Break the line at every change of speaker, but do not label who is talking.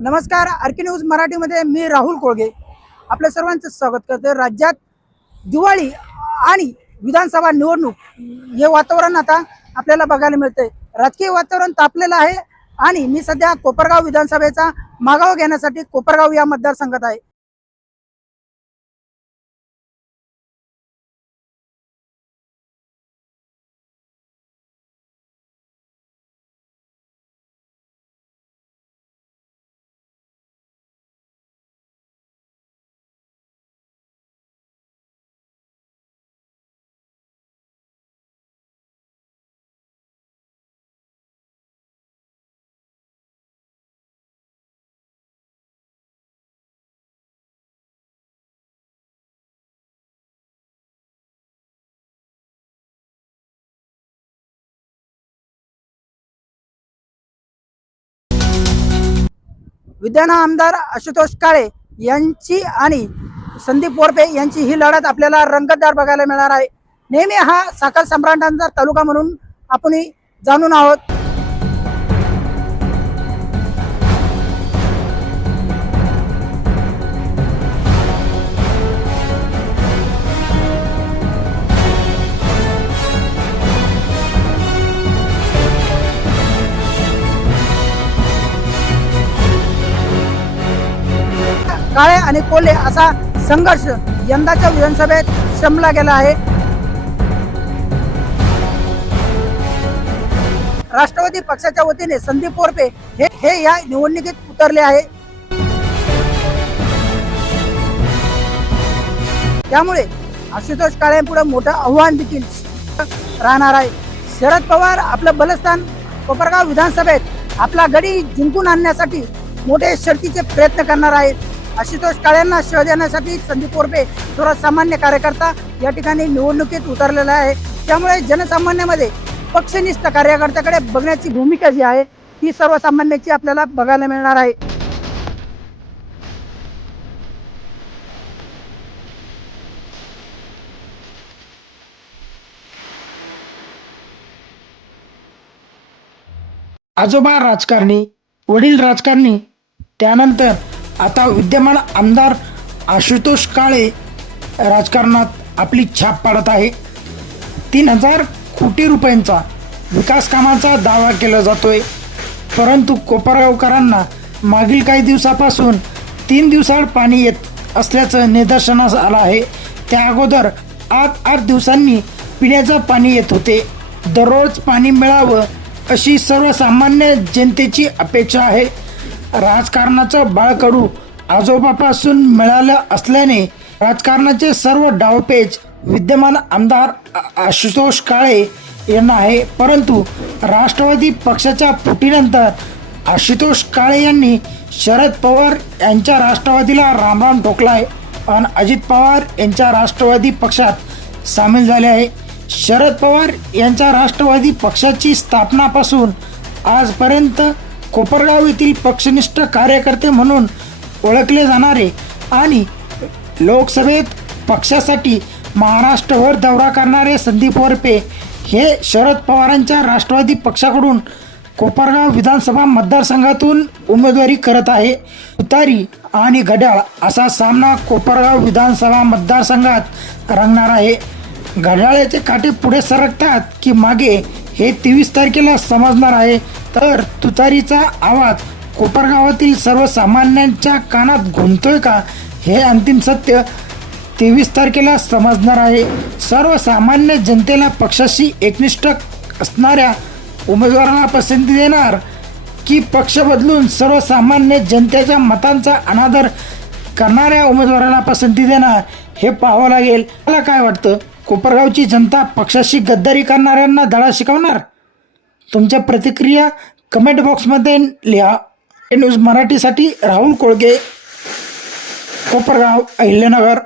नमस्कार RK news मराठीमध्ये मी राहुल कोळगे. आपल्या सर्वांचं स्वागत करतो राज्यात दिवाळी आणि विधानसभा निवडणूक हे वातावरण आता आपल्याला बघायला मिळते राजकीय वातावरण तापलेलं आहे आणि मी सध्या कोपरगाव विधानसभेचा मागावा घेण्यासाठी कोपरगाव या मतदारसंघात आहे. विद्याना आमदार आशुतोष काळे यांची आणि संदीप बोरपे यांची ही लढत आपल्याला रंगतदार बघायला मिळणार आहे. नेहमी हा साखर सम्राटांचा तालुका म्हणून आपण जाणून आहोत. काळे आणि कोल्हे असा संघर्ष यंदाच्या विधानसभेत श्रमला गेला आहे. राष्ट्रवादी पक्षाच्या वतीने संदीप पोरपे हे हे या निवडणुकीत उतरले आहे. त्यामुळे आशुतोष काळेपुढे मोठं आव्हान देखील राहणार आहे. शरद पवार आपलं बलस्थान कोपरगाव विधानसभेत आपला गडी जिंकून आणण्यासाठी मोठे शर्तीचे प्रयत्न करणार आहेत. आशुतोष काळ्यांना शह देण्यासाठी संदीप कोरपे सर्वसामान्य कार्यकर्ता या ठिकाणी निवडणुकीत उतरलेला आहे. त्यामुळे जनसामान्यामध्ये पक्षनिष्ठ कार्यकर्त्याकडे बघण्याची भूमिका जी आहे ती सर्वसामान्याची आपल्याला बघायला मिळणार आहे.
आजोबा राजकारणी वडील राजकारणी त्यानंतर आता विद्यमान आमदार आशुतोष काळे राजकारणात आपली छाप पाडत आहे. तीन हजार कोटी रुपयांचा विकास कामाचा दावा केला जातोय. परंतु कोपरगावकरांना मागील काही दिवसापासून तीन दिवसाआड पाणी येत असल्याचं निदर्शनास आलं आहे. त्या अगोदर आठ आठ दिवसांनी पिण्याचं पाणी येत होते. दररोज पाणी मिळावं अशी सर्वसामान्य जनतेची अपेक्षा आहे. राजकारणाचं बाळकडू आजोबापासून मिळालं असल्याने राजकारणाचे सर्व डावपेच विद्यमान आमदार आशुतोष काळे यांना आहे. परंतु राष्ट्रवादी पक्षाच्या फुटीनंतर आशुतोष काळे यांनी शरद पवार यांच्या राष्ट्रवादीला रामराम आहे आणि अजित पवार यांच्या राष्ट्रवादी पक्षात सामील झाले आहे. शरद पवार यांच्या राष्ट्रवादी पक्षाची स्थापनापासून आजपर्यंत कोपरगाव येथील पक्षनिष्ठ कार्यकर्ते म्हणून ओळखले जाणारे आणि लोकसभेत पक्षासाठी महाराष्ट्रभर दौरा करणारे संदीप वरपे हे शरद पवारांच्या राष्ट्रवादी पक्षाकडून कोपरगाव विधानसभा मतदारसंघातून उमेदवारी करत आहे. तुतारी आणि घड्याळ असा सामना कोपरगाव विधानसभा मतदारसंघात रंगणार आहे. घड्याळाचे काटे पुढे सरकतात की मागे हे तेवीस तारखेला समजणार आहे. तर तुतारीचा आवाज. कोपरगावातील सर्वसामान्यांच्या कानात घुमतोय का? हे अंतिम सत्य तेवीस तारखेला समजणार आहे. सर्वसामान्य जनतेला पक्षाशी एकनिष्ठ असणाऱ्या उमेदवाराला पसंती देणार की पक्ष बदलून सर्वसामान्य जनतेच्या मतांचा अनादर करणाऱ्या उमेदवाराला पसंती देणार हे पाहावं लागेल. मला काय वाटतं? कोपरगावची जनता पक्षाशी गद्दारी करणाऱ्यांना धडा शिकवणार? तुमच्या प्रतिक्रिया कमेंट बॉक्समध्ये लिहा. हे न्यूज मराठीसाठी राहुल कोळगे कोपरगाव अहिल्यानगर.